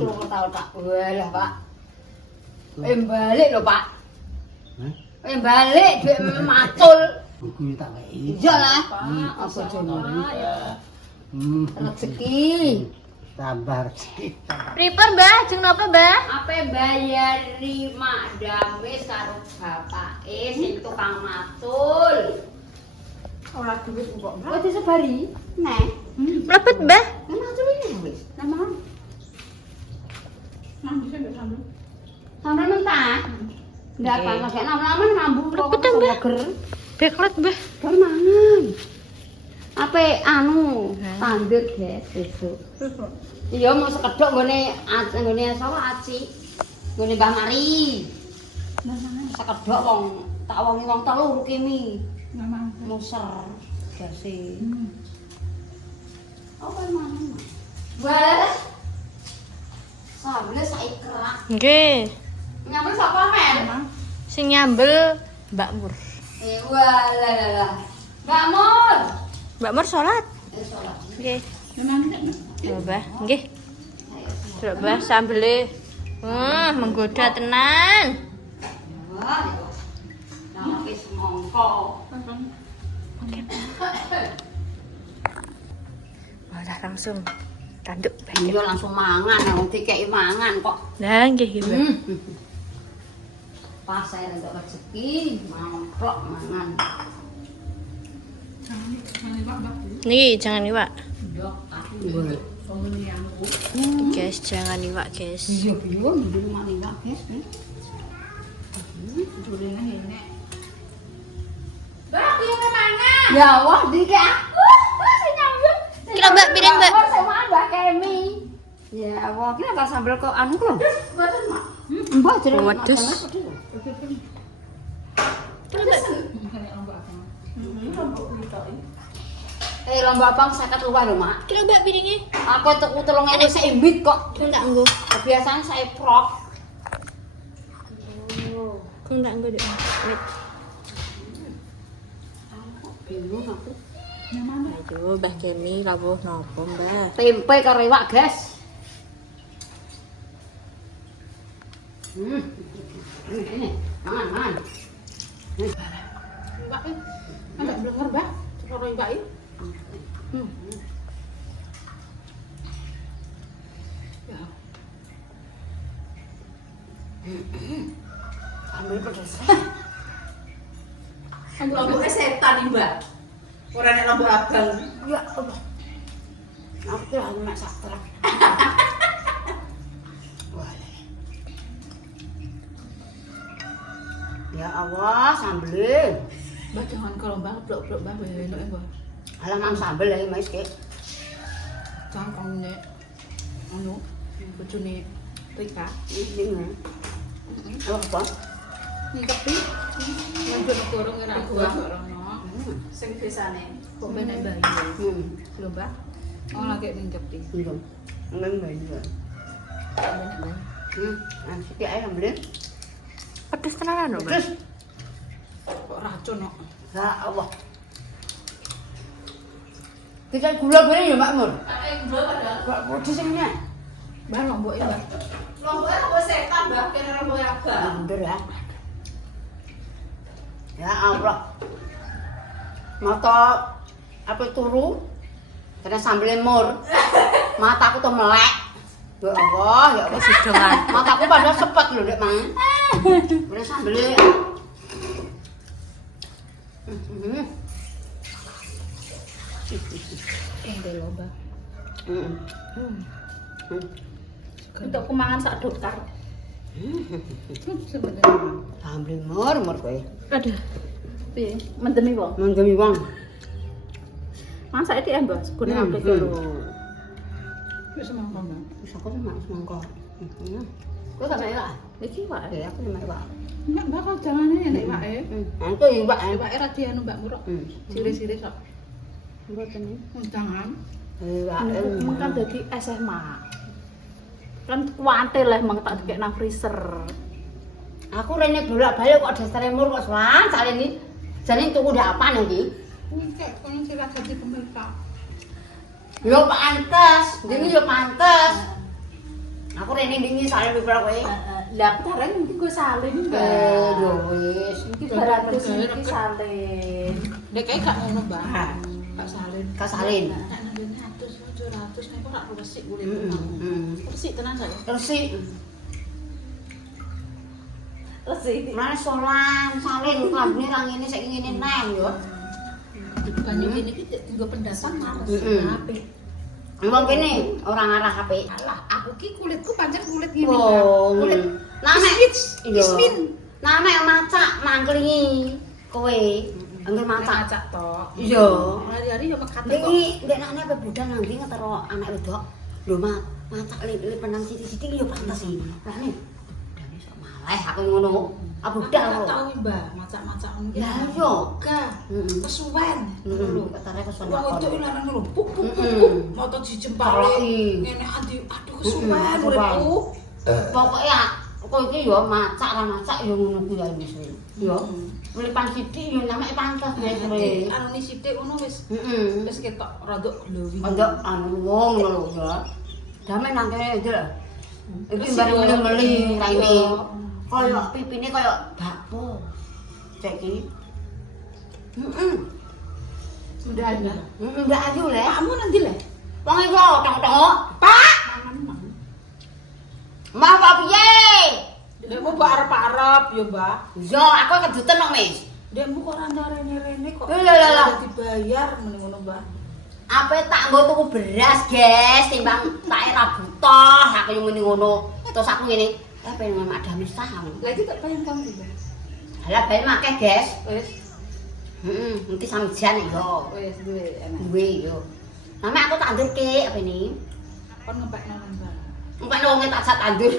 Kalau tahu tak boleh Pak. Balik lho Pak. Balik duit macul. Iku tak wae. Iya lah Pak. Apa jenenge ya. Rezeki. Sabar sik. Pripun, Mbah? Jeng napa, Mbah? Apa bayari madam wis karo bapake sing tukang macul. Ora duit kok, Mbak. Kok disebari? Nek. Mlebet, Mbah? Nek macul ini wis. Nama. Nang bisa enggak sambel? Sambel mentah. Enggak apa, Mas. Lama-lama ngambung kok seger. Beklet, Mbah. Kan mangan. Apa anu tandur guys besok. Iya mau sekedok nggone sapa aci. Nggone Mbah Mari. Sekedok wong tak wongi wong telu rukimi. Muser gase. Apa mangan? Wes. Sambel saiki kerak. Nggih. Nyambel sapa men? Sing nyambel Mbak Mur. Walah. Mbak Mur. Mbak Mur salat. Salat. Nggih. Lho, Mbah. Nggih. Delok Mbah sambele. Menggoda tenan. Wah. Nama wis mongko. Malah langsung tanduk. Iya langsung mangan, wong dikeki mangan kok. Lah nggih nggih, Mbah. Pas saya untuk rezeki, mamprok mangan. Niki jangan iwak. Ndok aku pemilihanku. Guys, jangan iwak, guys. Iya piye ndung mani wae, guys. Durene ngene. Mbak, piye mangan? Ya wah dike aku. Sing nyambut. Kira Mbak piring, Mbak. Saya mangan Mbak Kemi. Ya Allah, kira tak sambel kok anu kok. Mboten, Mak. Mbah jenenge. Wedhus. Lomba abang 50 luwih lho, Mak. Kira Mbak piringnya. Aku tuku 3.000 seimbit kok. Kung tak nggo. Kebiasaan saya prok. Kung tak nggo, Dek. Wait. Bingung aku. Ayo, Mbah Kemi rawuh napa, Mbah? Tempe karo iwak, guys. Ini. Mangan. Iwak iki ada blenger, Mbak. Karo iwak iki. Ya. Ambil pedes. Lomboknya setan nih, Mbak. Ora nek lombok abang. Ya Allah. Aku tuh hanya masak terang. Ya Allah, sambelin. Mbak jangan kalau Mbak blok-blok Mbak enak ya, Mbak. Halaman sambel ya, Mas Ki. Jangan kong nek anu bojone Rika. Ini. Apa? Ngikepi lanjut gorong ora gua orono. Sing desane kok benek bayi. Lho, Mbak. Oh lagi ngikepi. Belum. Enggak bayi. Benek bayi. Asik ya sambelin. Pedes tenanan lho, Mbak. Terus Kok racun kok. ya Allah. Kita gula bareng ya, Mbak Mur. Gula padahal. Kok pedes ini? Mbak lomboknya, Mbak. Lomboknya lombok setan, Mbak. Kira lombok abang. Mundur ya. Ya Allah. Mata apa turu? Karena sambelnya mur. Mataku tuh melek. Ya Allah, ya Allah. Sidongan. Mataku pada sepet lho, Dek, Mang. Karena sambelnya Lho, Mbak. Hmm. Untuk kemangan sak dokter. Sebenarnya. Sambel mur kowe. Aduh. Piye? Mendemi wong. Mendemi wong. Masak iki ya, Mbak. Segone apik lho. Wis mangko, Mbak. Wis aku mak semangka. Kowe gak mek wae? Iki wae. Ya aku mek wae. Nek Mbak kok jangane nek wae. Aku iwak ae. Wae ra dianu Mbak Muruk. Sire-sire sok. Mboten. Jangan. Iwak. Mung kan dadi SMA. Kan kuantil lah mung tak dikek nang freezer. Aku rene bolak-balik kok dasare mur kok sowan salene. Jane tuku ndak apa iki? Nek kono sira dadi pemerintah. Yo pantes, dene yo pantes. Aku rene ndingi salin pira kowe. Lah barang iki gue salin, Mbak. Yo wis. Iki barang iki salin. Nek kae gak ngono, Mbak. Gak salin. Gak salin. Nek nang 100, 700 nek ora resik kulit. Heeh. Resik tenan saya. Resik. Resik. Mana solan salin klambine ra ngene saiki ngene neh yo. Banyu kene iki tinggo pendatang mares. Apik. Wong kene ora ngarah apik. Alah, aku ki kulitku pancen kulit ngene. Oh, Kulit name Ismin. Ismin. Name macak mangklingi kowe. Angger macak. Macak tok. Iya. Hari-hari yo mekat kok. Iki ndek nane apa budal nang ndi ngetero anak wedok. Lho macak lipenan sithik-sithik yo pantes iki. Lah nih. Budale sok maleh aku ngono. Aku budal Aku kok. tahu Mbak, macak-macak ngono ki. Lah yo. Gak. Heeh. Kesuwen. Heeh. Katare kesuwen. Wong wedok iki larang lho, puk puk puk. Heeh. Moto dijempale. Kaloki. Ngene andi aduh kesuwen Heeh, uripku. Pokoknya kowe iki yo macak ra macak yo ngono kuwi ya wis. Yo. Lipan sithik yo nyamake pantes wis. Anu ni sithik ngono wis. Heeh. Wis ketok rada glowing. Kondok anu wong lho ya. Damai nang kene ndel. Iki bareng Terus meli raine. iya. Kaya pipine kaya bakpo. Cek iki. Heeh. Udah ada. Mbak Ayu le. Kamu nanti le. Wong iku tengok-tengok. Pak, Mangan. mau apa piye? Dekmu mbok arep-arep ya, Mbak. Yo, aku kedutan kok, Mis. Dekmu kok ora rene-rene kok. Lah. Dibayar mending ngono, Mbak. Apa tak nggo tuku beras, guys, timbang tak ra butuh. Aku yo muni ngono. Terus aku ngene, pengen ngamak damis saham. Lah iki tak bayang kamu juga. Lah bae make, guys. Wis, Nanti sampeyan yo. wis duwe enak. Duwe yo. Mama aku tak ndurke apa ini? Kon ngepekno nang Mbak. Engko wong tak sak tandur.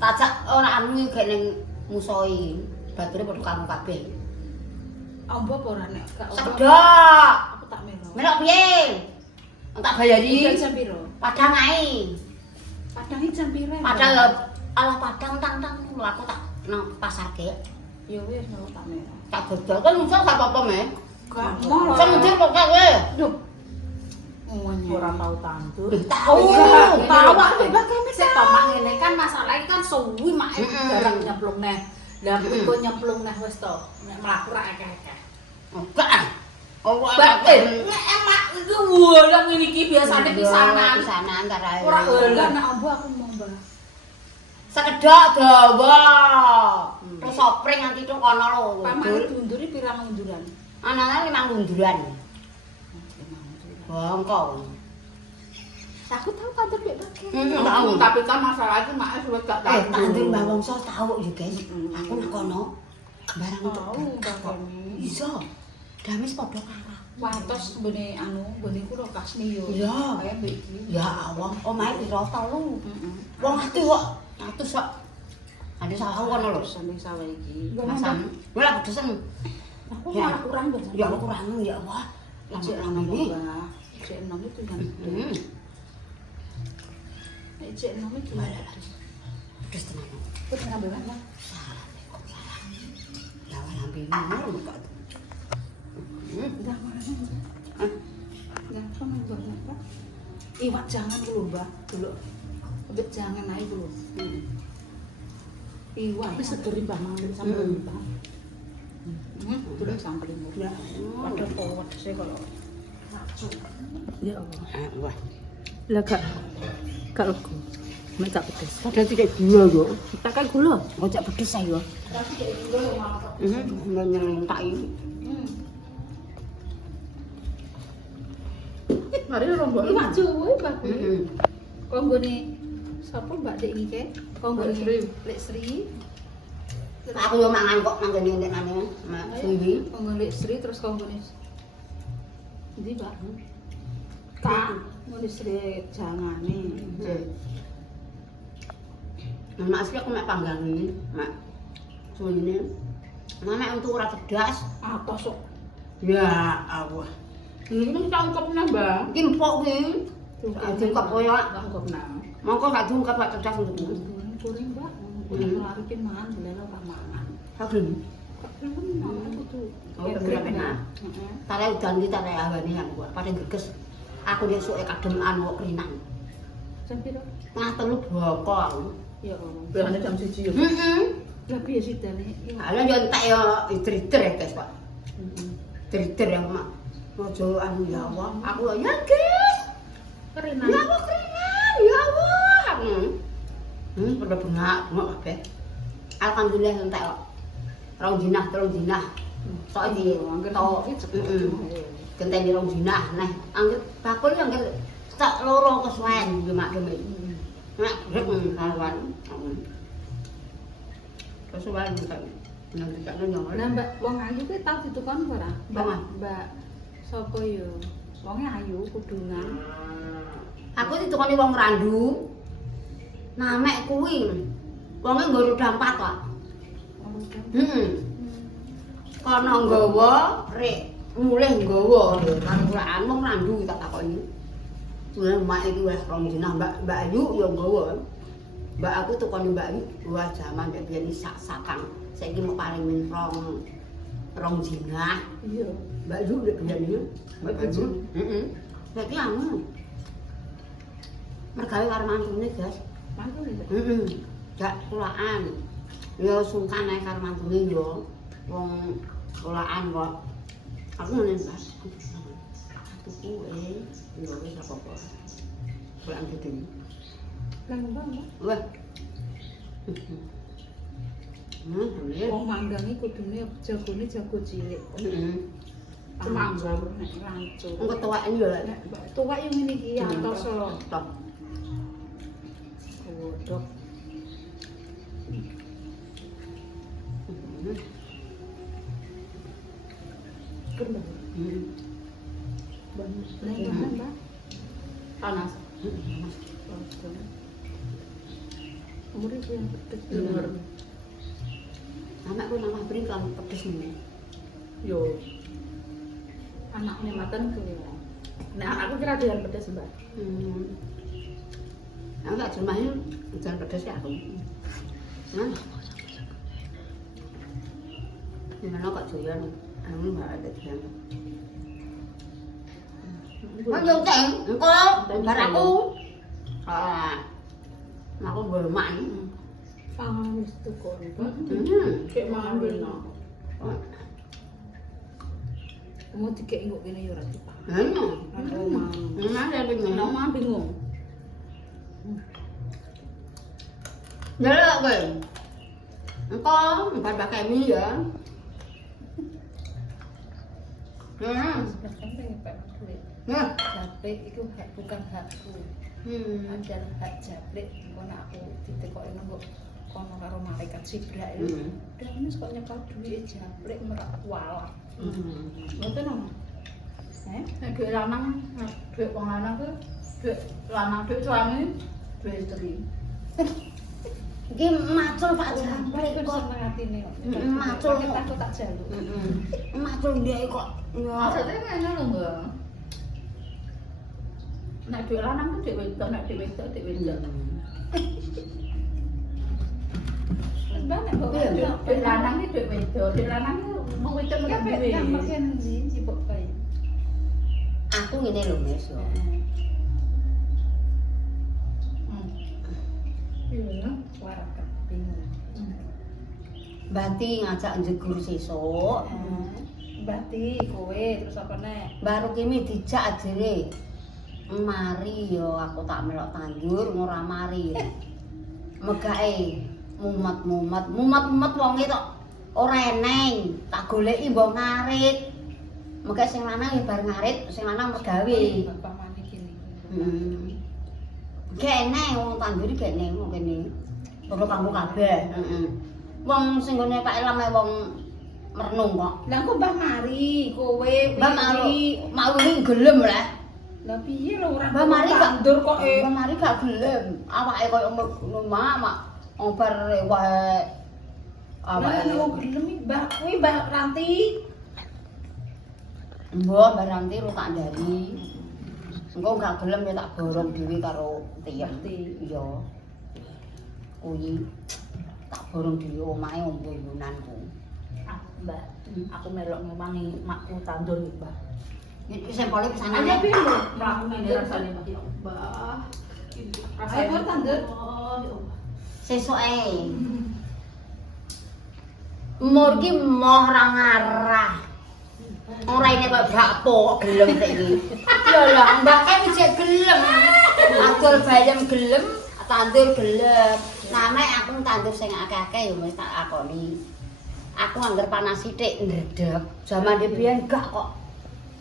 Tak sak ora anu gek ning musoi. Bature padha karo kabeh. Ombo apa ora nek gak ombo? Sedok. Aku tak melo. Melok piye? Tak bayari. Jam piro? Padang ae. Padang iki jam piro? Padang ala padang tang-tang aku tak nang pasar kek. Ya wis mau tak melo. Tak dodol kan iso gak apa-apa, Me. Gak mau. Semudir kok kowe. Duh. Ora tau tandur. Tahu. Tahu aku bagaimana sih tomak ngene kan masalahnya kan suwi mak barang nyemplung neh. Lah kok nyemplung neh wis to. Nek mlaku ra akeh-akeh. Enggak. Oh, Bae nek emak iki wulang ngene iki biasane pisanan. Pisanan antara. Ora wulang nek ambo aku mau mbah. Sekedok dawa. Terus opring nganti tok kono lho. Paman diunduri pirang unduran. Anane 5 unduran. Bongkong. Aku tahu kantor Mbak Bagen. Tahu. Tapi kan masalah itu mak sudah gak tahu. Tandur Mbak Wongso tahu yo, guys. Aku nak kono. Barang untuk Tahu Bagen. iso. Damis padha karo. Watos mbene anu, mbene ku lokasne yo. Iya. Kaya mbek iki. Ya Allah, omahe piro telu. Wong ati kok 100 kok. Ade sawu kono lho. Sampai sawah iki. Masam. Ora pedesen. Aku malah kurang biasa. Ya kurang ya Allah. Ijek Lama enam ini. Mbak. Ijek enam itu kan. Ijek enam itu. Terus tenan. Terus ngambil apa? Salah kok salah. Lawan ambil ngono kok. Enggak marahnya. Enggak sama Mbak apa? Iwak jangan dulu Mbak. Dulu. Mbak jangan naik dulu. Iwak bisa dari Mbak manggil sama Mbak. Dulu sampai Mbak. Ada kok saya kalau ya Allah. Wah. Lah kak lego. Mek tak pedes. Padahal tidak gula yo. Tak kayak gula. Kocak pedes ayo. Tapi kayak gula yang malah. Nggak nyelentak ini. Mari rombongan. Iwak Jawa bagus. Konggone sapa Mbak Dek iki ke? Konggone Lek Sri. Aku yo mangan kok nang kene ndekane, Mak Suwi. Konggone Lek Sri terus konggone Ndi, Mbak? Kak, ngene Sri jangane. Mak Suwi aku mek panggang ini, Mak Suwi ini. Mak untuk ora cerdas. Apa sok? Ya Allah. Ini tangkepnya, Mbak. Iki empuk ki. Dungkap koyo. Tangkepnya. Mongko gak dungkap gak cerdas untuk. Kuring, Mbak. Kuring larikin mangan, belela ora mangan. Saben. Mangan kudu. Oh, pengen penak. Tare udan iki tare awane aku. Padahal greges. Aku nek suke kadem anu kok rinang. Jam piro? Tengah telu boko aku. Ya Allah. Biasanya jam 1 ya. Lah piye sidane? Ala yo entek yo idriter ya guys, Pak. Idriter ya, Mak. Ojo anu ya Allah. Aku ya guys. Kerenan. Ya Allah keren. Ya Allah. Pada bengak kabeh. Alhamdulillah entek kok. Rong dinah, telung dinah. Sok di to. Genteni rong dinah. Nah, anggere bakul yo anggere tak loro kesuwen yo mak demi. Nek rek kawan. Kesuwen kan. Nanti kan nyong. Lah Mbak, wong ayu kuwi tau ditukon ora? Mbak sapa yo? Wonge ayu kudungan. Aku ditukoni wong randu. Namek kuwi. Wonge nggo roda 4 kok. Kono nggawa, rek mulih nggawa karo kulaan wong randu tak takoni. Kuwi mak iki wis rong dina Mbak Ayu yo nggawa. Mbak aku tukoni Mbak Ayu wah jaman nek biyen sak-sakan. Saiki mau paling min rong dina. Iya. Mbak Ayu nek biyen iki. Mbak Ayu. Saiki anu. Mergawe karo mantune, Guys. Mantune. Gak kulaan. Ya sungkan ae karo mantune yo. Wong kulaan kok. Aku ngene, Mas. Tuku yo wis apa-apa. Kulaan gede. Lah Mbak. Wah. Wong manggangi kudune jagone jago cilik. Manggang nek lancur. Engko tuwaken yo lek. Tuwak yo ngene iki antoso. Stop. Godhog. Kembang. Banyak. Mbak. Panas. Umur itu yang pedes. Bener. Anakku nama beri kan pedes nih. Yo. Anaknya maten kuwi. Nah, aku kira dengan pedes, Mbak. Aku tak jemahin jangan pedes ya aku. Nah. Gimana kok doyan? Anu enggak ada doyan. Ayo ceng, engko bar aku. Aku bermak. Wis tukon. Kayak mangan dino. Mau dikek engko kene yo ora dipangan. Ano? Aku mang. Ada bingung. Nama bingung. Nyelok kowe. Engko empat pakai mie ya. Nah. Nah. Japrik itu bukan hakku. Adalah hak japrik. Kono aku ditekoki nang kono karo malaikat Jibril. Dan ini kok nyekel duit japrik merak walah. Mboten ono. Nek duit lanang, duit wong lanang ku duit lanang duit suami, duit istri. Iki macul Pak Japrik Aku kok. seneng atine kok. Macul. Aku tak jaluk. Macul dia kok. Maksudnya ngene lho, Mbak. Nek duit lanang ku duit wedok, nek duit wedok duit wedok. Mbak nek kok Duit lanang iki duit wedok, duit lanang ku mau wedok ya metu duwe. yang makin sibuk bae. Aku ngene lho, Mas. Iya. Warakat bingung. Bati ngajak njegur sesuk. Bati kowe terus apa nek? Baru kimi dijak ajere. Mari yo aku tak melok tandur ora mari. Megake mumet wonge tok ora eneng. Tak goleki mbok ngarit. Megake sing lanang ya bar ngarit, sing lanang mergawe. Bapak mani kene. Kene wong tandur iki kene wong kene. Padha kanggo kabeh. Wong sing gone Pak Elam wong merenung kok. Lah kok Mbah mari kowe Mbah mau gelem lah. Lah piye lho ora Mbah mari gak tandur kok Mbah mari gak gelem. Awake koyo mak obar wae. Awake nek gelem iki Mbah kuwi Mbah Ranti. Mbah Ranti ro tak ndari. Engko gak gelem ya tak borong dhewe karo tiyang. Iya. Kuwi tak borong dhewe omahe ombo yunanku. Mbak, aku melok ngomangi makku tandur iki, Mbak. Iki sempole pesanane. Ada piye lho? Mlaku ngene rasane, Mbak. Mbah, Ayo tandur. Sesuke. Umur ki moh ra ngarah. Ora ini kok bakpo kok gelem saiki. Ya lah, mbak kan ijek gelem. Adol bayam gelem, tandur gelem. Nah, nek aku tandur sing akeh-akeh ya wis tak akoni. Aku anggar panas sithik ndredeg. Zaman biyen gak kok.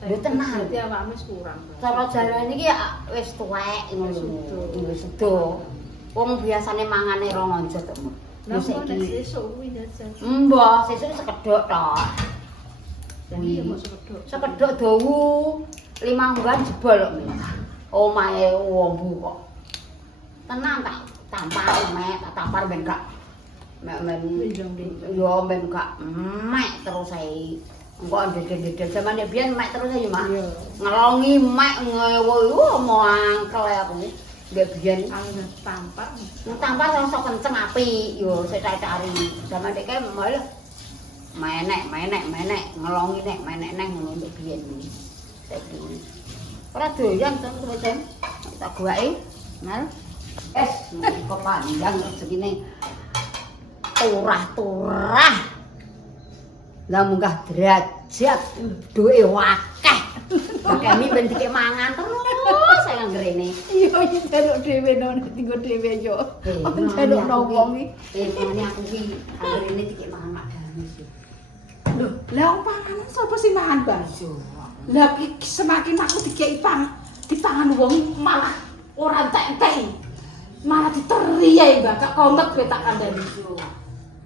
Ya tenan. Dadi awakmu wis kurang. Cara jalan iki ya wis tuwek ngono lho. Wis sedo. Wong biasane mangane 2 ngonjot kok. Lah kok nek sesuk kuwi jajan. Mbah, sesuk sekedhok tok. Jadi ya mau sekedok. Sekedhok dawu 5 unggan jebol kok. Omahe wombu kok. Tenang tak tampar mek, tak tampar ben gak men yo ben gak mek terus ae. Engko ndedel-ndedel zamane biyen mek terus ae Mak. Ngelongi mek ngewo mau angkel aku. Ndek biyen Angin tampar. tampar rasa kenceng apik yo setak-ari. Zaman dek kae malah menek ngelongi nek menek neng ngono ndek biyen iki. Saiki ora doyan to kowe tak goake. Ngal. Kok panjang segini. Turah-turah. Lah munggah derajat duwe akeh. Kami ben dikek mangan terus saya ngrene. Iya iki delok dhewe no tinggo dhewe yo. Delok no wong iki. Ngene aku ki ngrene dikek mangan mak gamis. Loh, lah panganan sapa sing mangan bakso? Lah semakin aku dikeki dipangan wong malah ora entek-entek. Malah diteri ae Mbak, kok komet kowe tak kandhani.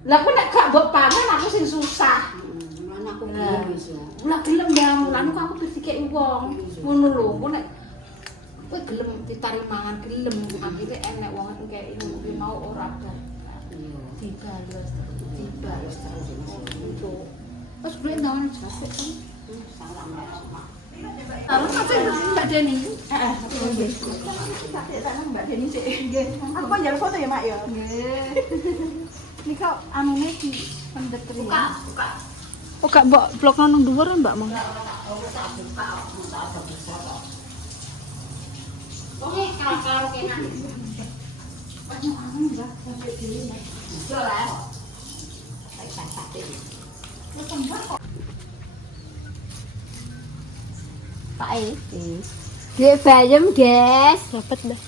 Lah kowe nek gak mbok pangan aku sing susah. Lan aku gelem wis. Lah gelem ya, mulane aku dikeki wong. Ngono lho, kowe nek kowe gelem ditari mangan gelem, akhire enek wong ngekeki ngono kuwi mau ora bar. Dibales terus. Terus gue nawan jasik kan. Taruh aja Mbak Deni. Heeh. Mbak Deni sik. Nggih. Aku njaluk foto ya, Mak ya. Nggih. Nika anune di pendetri. Buka. Oh, gak mbok blokno nang dhuwur Mbak Mong. Oke, kalau kena. Anu Mbak, sampai dhewe. Yo lah. Tak. Pak Dia bayam, guys. Dapat dah.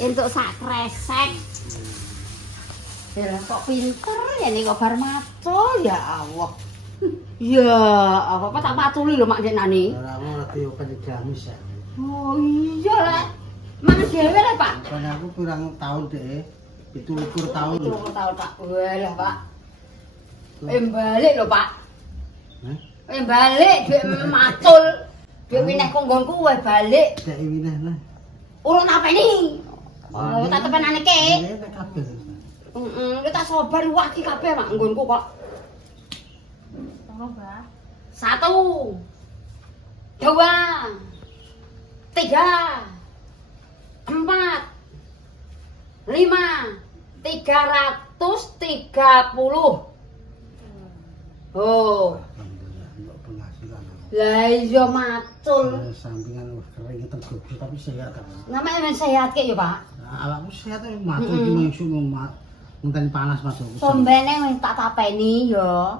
Untuk sak kresek. Ya kok pinter ya nih kok bar macul ya Allah. Ya, apa tak patuli lho Mak Denani. Ora mau lagi open gamis ya. Oh iya lah. Mana dhewe lah Pak? Kan aku kurang tahun deh. 17 tahun. 17 tahun Pak. Walah Pak. Balik lho Pak. Hah? Balik duit macul. Duit pindah konggonku wae balik. Dek wineh lah. Urung tapeni. Oh, tak tepenane ke. Iya, tak kabeh. Lu tak sabar waki kabeh mak nggonku kok. Tolong, Mbak. 1 2 3 4 5 330. Oh, Alhamdulillah, untuk penghasilan. lah iya macul. Sampingan wis kering tergogus tapi sehat kan. Namanya sehat ke ya, Pak? Awakmu sehat tapi matur iki mengsu ngenteni panas Mas. Sombene wis tak tapeni ya.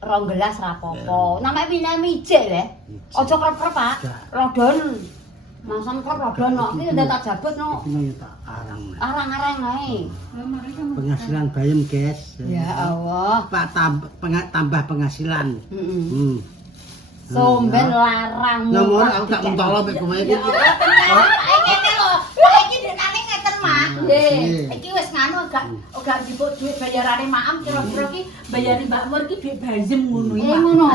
2 gelas rapopo. Namanya pindah mijik le. Aja krep-krep, Pak. Rodon. Masam krep rodon no. Iki udah tak jabut no. Iki mau tak arang. Arang-arang ae. Penghasilan bayam, guys. Ya Allah. Pak tambah penghasilan. Heeh. Somben larang. Nomor aku tak mentolo mek kowe iki. Ngene lho. Saiki denane ngeten, Mak. Nggih. Nggih. Iki wis nganu gak dipuk duit bayarane maam kira-kira ki bayari Mbak Mur ki duit bayem ngono iki. Ngono.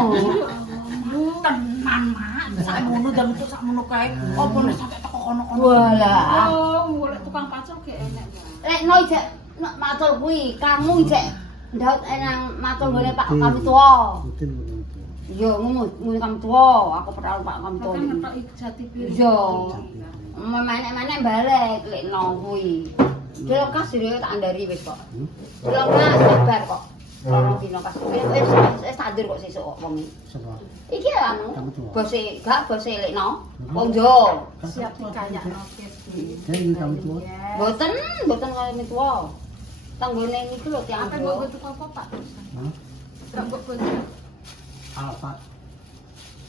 Tenan, Mak. Sak ngono dan untuk sak ngono kae. Apa nek sampe teko kono-kono. Walah. Oh, golek tukang pacul ge enak, Mbak. Lek no ijek matul kuwi, kamu ijek ndaut enang matul ngene Pak kami tuwa. Mungkin. Yo ngono kami tuwa, aku perlu Pak kami tuwa. Kan ngetok jati piring. Yo. Menek-menek balik lek no kuwi. Jelokas dhewe tak andari wis kok. Jelokas sabar kok. Orang dino pas wis tandur kok sesuk kok wong iki. Sapa? Iki anu, Kamu tua. bose elekno. Konjo. Siap dikayakno kit. Jadi ini kamu tua. Mboten kaya tuwa. Tanggone niku lho tiang Apa mbok tuku apa Pak? Hah? Rak mbok gonjak. Alfa.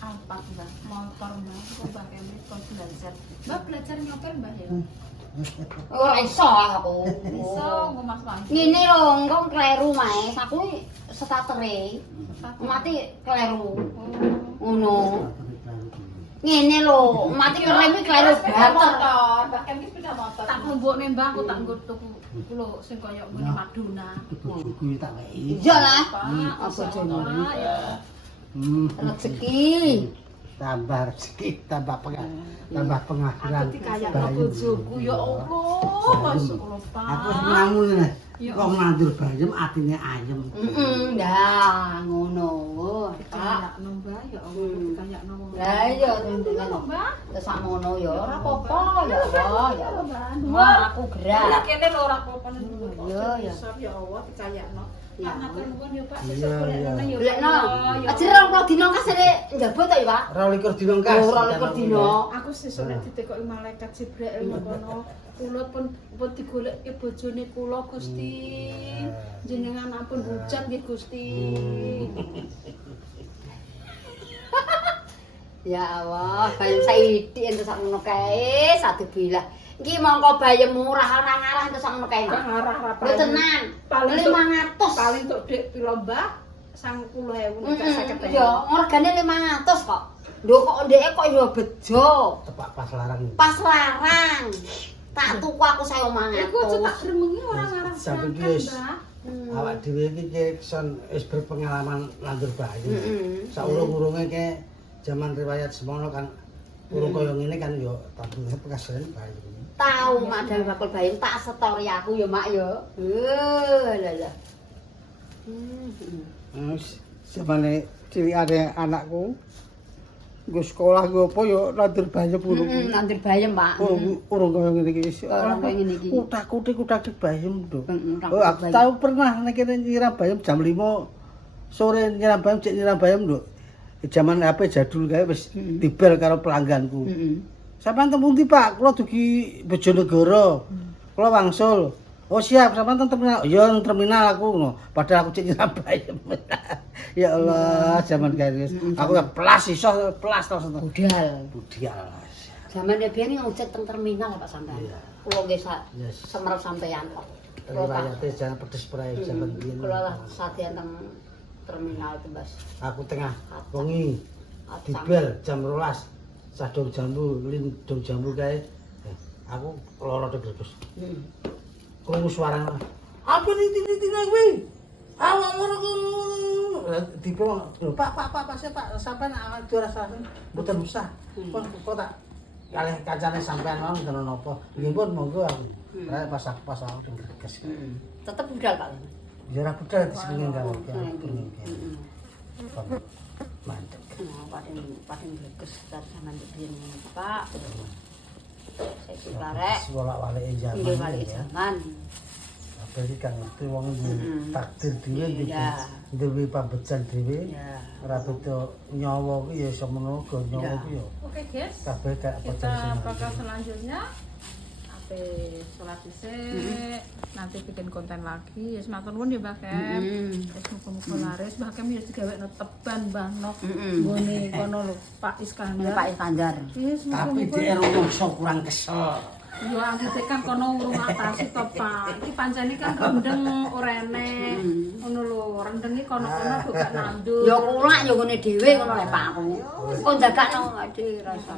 Alpak Mbak, motor Mbak, kok Mbak Kemi kok belajar. Mbak belajar nyopir Mbak ya? Ora iso aku. Iso engko Mas Wanci. Ngene lho, engko kleru mae. Aku startere. Mati kleru. Ngono. Ngene lho, mati rem iki kleru banter. Mbak Kemi sepeda motor. Tak mbokne Mbak, aku tak nggo tuku lho sing kaya ngene Maduna. Bojoku tak kei. Iya lah. Pak, Apa iso jenenge? ora, ya. Rezeki. Tambah rezeki, tambah penghasilan. Aku dikayakno bojoku ya Allah, masuk Allah Pak. Aku ngamun nih. Kok nandur bayem atine ayem. Dah ngono. Pak. Dikayakno Mbak, ya Allah, dikayakno wong. Lah iya Ngono, Mbak. terus sakmono ya ora apa-apa ya Allah ya Allah. Mbak. Wah, aku Lah gerak. kene lho ora apa-apa ning Iya, ya. ya Allah dikayakno. Ya. Pak matur nuwun ya Pak, Iya, sesuk golekno ya. Golekno. Ya. Ajere 20 dina kasane njabut ta ya, Pak? 22 dina kas. Oh, 22 dina. Aku sesuk nek ditekoki malaikat Jibril nang kono, kula pun digoleki bojone kula Gusti. Jenengan ampun hujat nggih Gusti. Ya Allah, bayem saiki entuk sakmono kae, satu bilah. Iki mongko bayem murah ora ngarah entuk sakmono kae. Kak ngarah ra Lho tenan. Paling 500. paling tok dik piro Mbak? 90.000 nek 50.000. Iya, regane 500 kok. Lho kok ndeke kok ya bejo. Tepak pas larang. Pas larang. Tak tuku aku 1.500. Iku aja tak remengi ora ngarah. Sampai berangkat, ki wis Mbak. awak dhewe iki ki son wis berpengalaman nandur bayem. Heeh. Saurung-urunge ke zaman riwayat semono kan urung kaya ngene kan yo tabungan penghasilan bayem. Tahu mak dari bakul bayem tak story aku ya mak ya. Lah. Samane cilikane anakku nggo sekolah nggo apa yo nandur bayem urung. Nandur bayem, Pak. Urung kaya ngene iki wis. Ora kaya ngene iki. Kutak-kutik bayem lho. Heeh, Oh, aku tahu pernah nek kene nyiram bayem jam 5 sore nyiram bayem cek nyiram bayem lho. Zaman HP jadul kae wis dibel karo pelangganku. Heeh. Sampeyan teng pundi, Pak? Kula dugi Bojonegoro. Kula wangsul. Oh, siap, sampeyan teng terminal. Ya teng terminal aku ngono. Padahal aku cek nyiram bayem. Ya Allah, zaman kae wis. Aku ya plas iso plas terus. Budal. Budial. Zaman biyen ngojek teng terminal Pak sampean. Iya. Kula nggih sak Yes. semerap sampean kok. Riwayate jangan pedes prae zaman biyen. Kula lah sadian teng terminal tebas. Aku tengah wengi dibel jam 12. Sadong jambu, lindung jambu kae. Aku lara terus. Krungu suarane. Apa niti-nitina kuwi? Awak loro dipo. Pak, sampean juara sasen mboten usah. Pun kok tak kalih kancane sampean mau ngono napa. Nggih pun monggo aku. Pas aku greges. Tetep budal Pak. Ya ora budal disenengi karo. Mantep. Paling greges zaman biyen Pak. Saiki barek. Wolak-walike zaman. Nggih balik zaman. Apa iki kan ngerti wong takdir dhewe iki. Iya. Duwe pambejan dhewe. Ya. Ora beda nyawa kuwi ya iso menawa nyawa kuwi ya. Oke, guys. Kabeh gak Kita pecah bakal selanjutnya ape sholat isya nanti bikin konten lagi ya sematur nuwun ya Mbak Kem wis muga-muga laris Mbak Kem ya digawekno teban Mbah Nok nggone kono lho Pak Iskandar Pak Iskandar. yes Tapi muga-muga dia rumangsa kurang kesel. yo anggite kan kono urung atasi to Pak iki pancene kan rendeng ora enek ngono lho rendenge kono-kono kok gak nandur Ya kulak ya ngene dhewe ngono lek Pak aku. Kok jagakno ade rasa.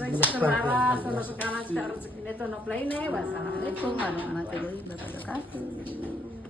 Nek sekarang kono sekarang rezekine tono plaine wassalamualaikum Assalamualaikum warahmatullahi wabarakatuh.